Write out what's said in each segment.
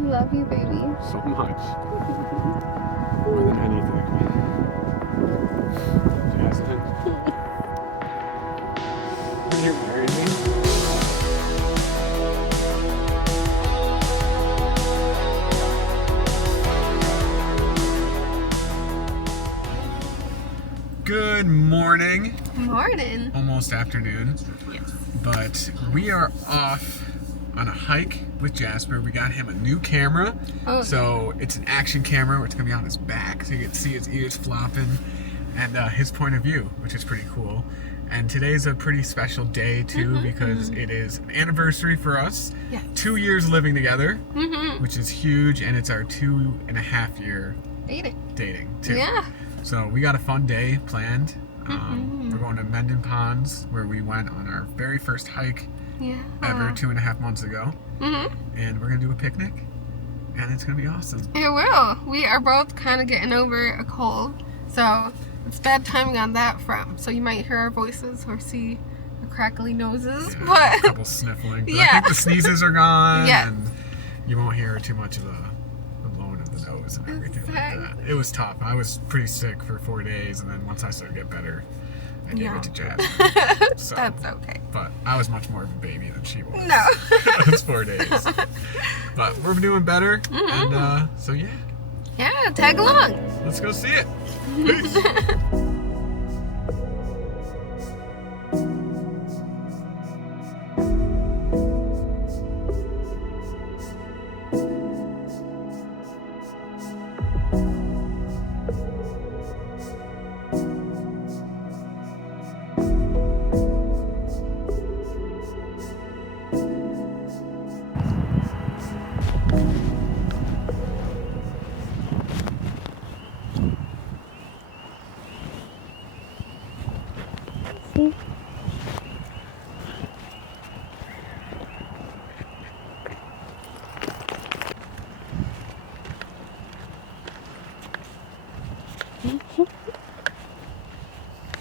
love you, baby. So much. More than anything. Jasmine. You married me? Good morning. Morning. Almost afternoon. Yes. But we are off on a hike with Jasper. We got him a new camera. Oh. So it's an action camera. It's going to be on his back so you can see his ears flopping and his point of view, which is pretty cool. And today's a pretty special day too because it is an anniversary for us. Yeah. 2 years living together, which is huge, and it's our 2.5 year dating too. Yeah. So we got a fun day planned. We're going to Mendon Ponds, where we went on our very first hike ever 2.5 months ago. And we're going to do a picnic, and it's going to be awesome. It will. We are both kind of getting over a cold, so it's bad timing on that front. So you might hear our voices or see the crackly noses, Yeah, but a couple sniffling. But I think the sneezes are gone, and you won't hear too much of the blowing of the nose and everything like that. It was tough. I was pretty sick for 4 days, and then once I started to get better, I gave it to Jasper. So, that's okay. But I was much more of a baby than she was. No. Those 4 days. But we're doing better, and so yeah. Yeah, tag along. Let's go see it. Peace.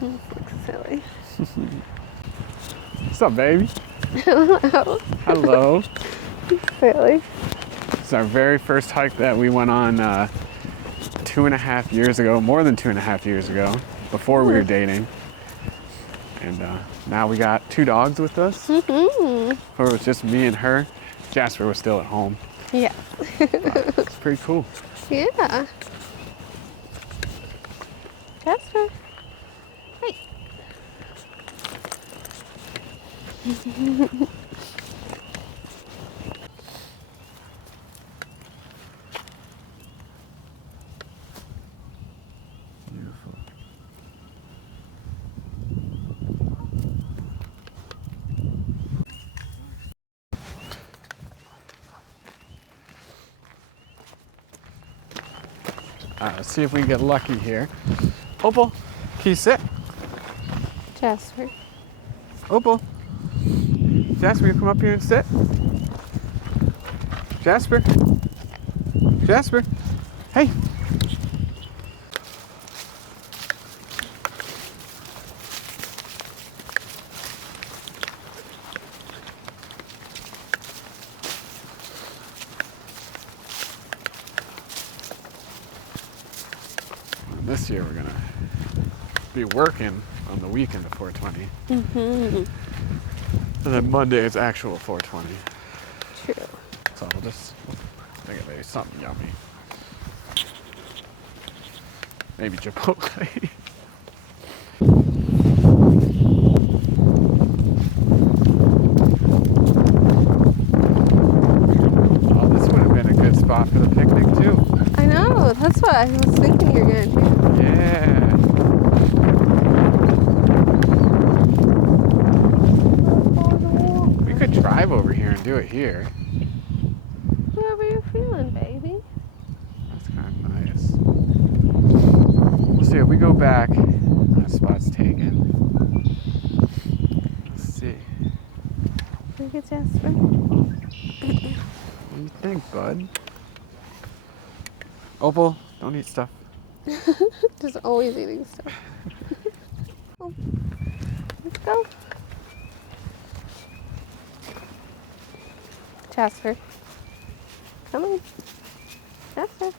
This looks silly. What's up, baby? Hello. Hello. Silly. It's our very first hike that we went on 2.5 years ago, more than 2.5 years ago, before we were dating. And now we got 2 dogs with us. Before it was just me and her. Jasper was still at home. Yeah. It's pretty cool. Yeah. Jasper. Hey. Beautiful. All right, let's see if we can get lucky here. Opal, can you sit? Jasper. Opal. Jasper, you come up here and sit. Jasper. Jasper. Hey. This year we're gonna be working on the weekend of 420. And then Monday is actual 420. True. So we'll just think of maybe something yummy. Maybe Chipotle. Oh, this would have been a good spot for the picnic too. I know. That's what I was thinking you're going to do. Yeah. We could drive over here and do it here. Whatever you're feeling, baby. That's kind of nice. We'll see if we go back. That spot's taken. Let's see. Look at Jasper. What do you think, bud? Opal, don't eat stuff. Just always eating stuff. Oh, let's go. Jasper. Come on. Jasper.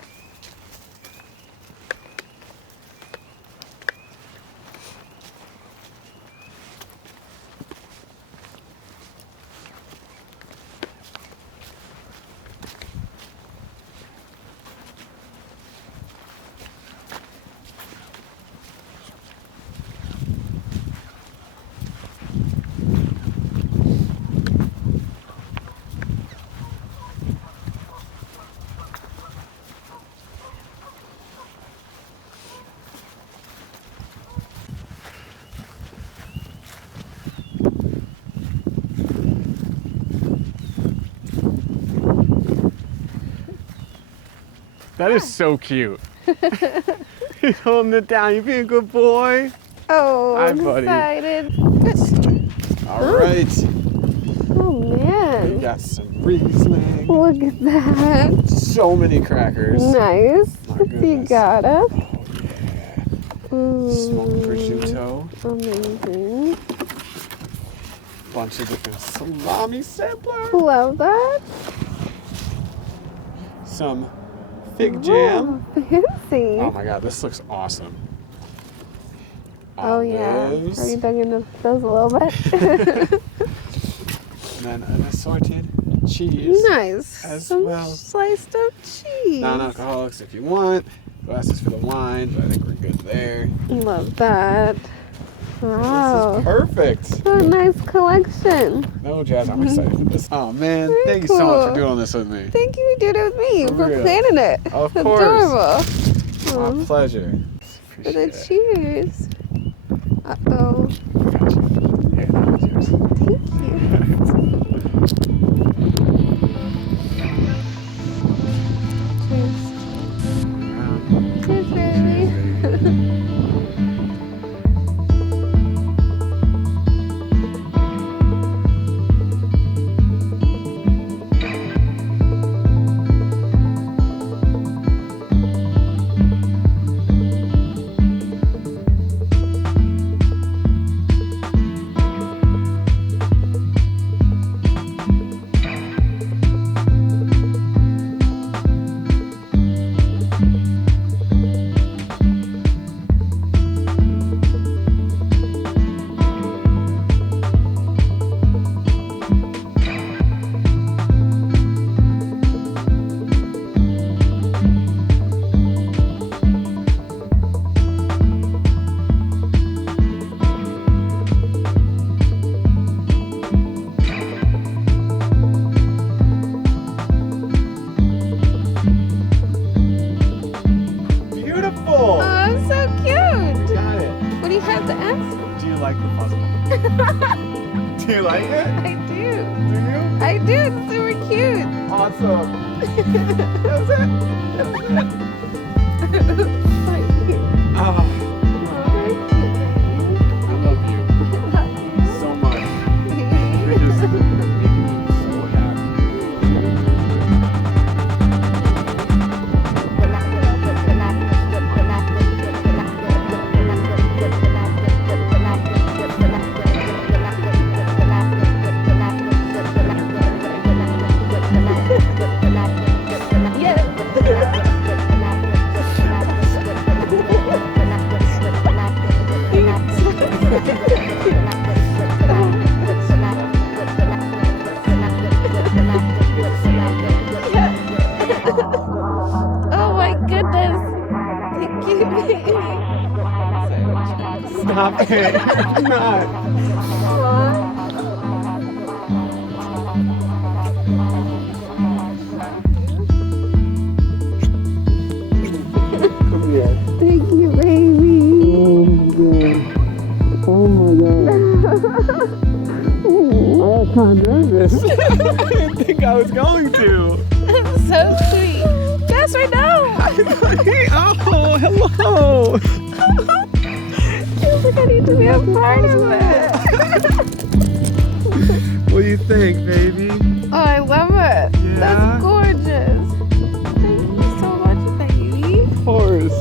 That is so cute. He's holding it down. You being a good boy? Oh, Hi, I'm buddy. excited. All right. Oh, man. We got some Riesling. Look at that. So many crackers. Nice. My You goodness. got it. Oh, yeah. Smoked prosciutto. Amazing. Bunch of different salami samplers. Love that. Some fig jam. Oh, fancy. Oh my god, this looks awesome. Oh, yeah. Olives. Are you dug into those a little bit? And then an assorted cheese. Nice. As Some well. sliced up cheese. Non-alcoholics if you want. Glasses for the wine, but I think we're good there. Love that. Wow. This is perfect. What a nice collection. No, Jazz, I'm excited for this. Oh man, Very thank you so much for cool. doing this with me. Thank you, you did it with me For for real. planning it. Of course. Adorable. My pleasure. For the Appreciate it. cheers. Uh-oh. Here, that's yours. Thank you. Cheers. Cheers, baby. Beautiful. Oh, so cute. You got it. What do you have to ask? Do you like the puzzle? Do you like it? I do. Do you? I do. It's super cute. Awesome. That's it. Thank you. Oh, Oh, very cute, baby. I love you so much. You're just making me so happy. Oh my goodness. Thank you, baby. Stop it. Do not. Come here. Thank you, baby. Oh my god. I was kind of nervous. I didn't think I was going to. So sweet. Jasper, no. Oh, hello. Feels like I need to be a part of it. What do you think, baby? Oh, I love it. Yeah? That's gorgeous. Thank you so much, baby. Of course.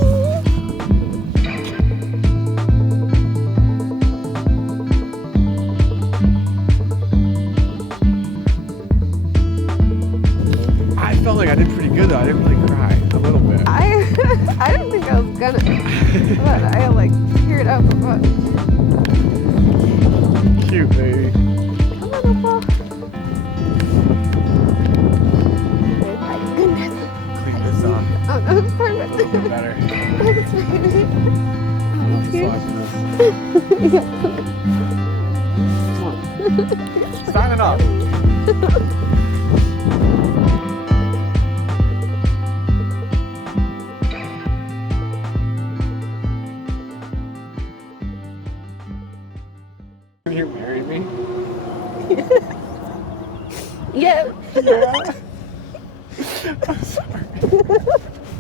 I felt like I did pretty good though. I didn't really cry. A little bit. I didn't think I was gonna, but I like teared up a bunch. Cute, baby. Come on, Opal. Oh my goodness. Clean this off. Oh, no, it's perfect. A little bit better. Thanks, baby. I'll Thank you. massage this. Sign it off. Will you marry me? Yes. Yeah. I'm sorry.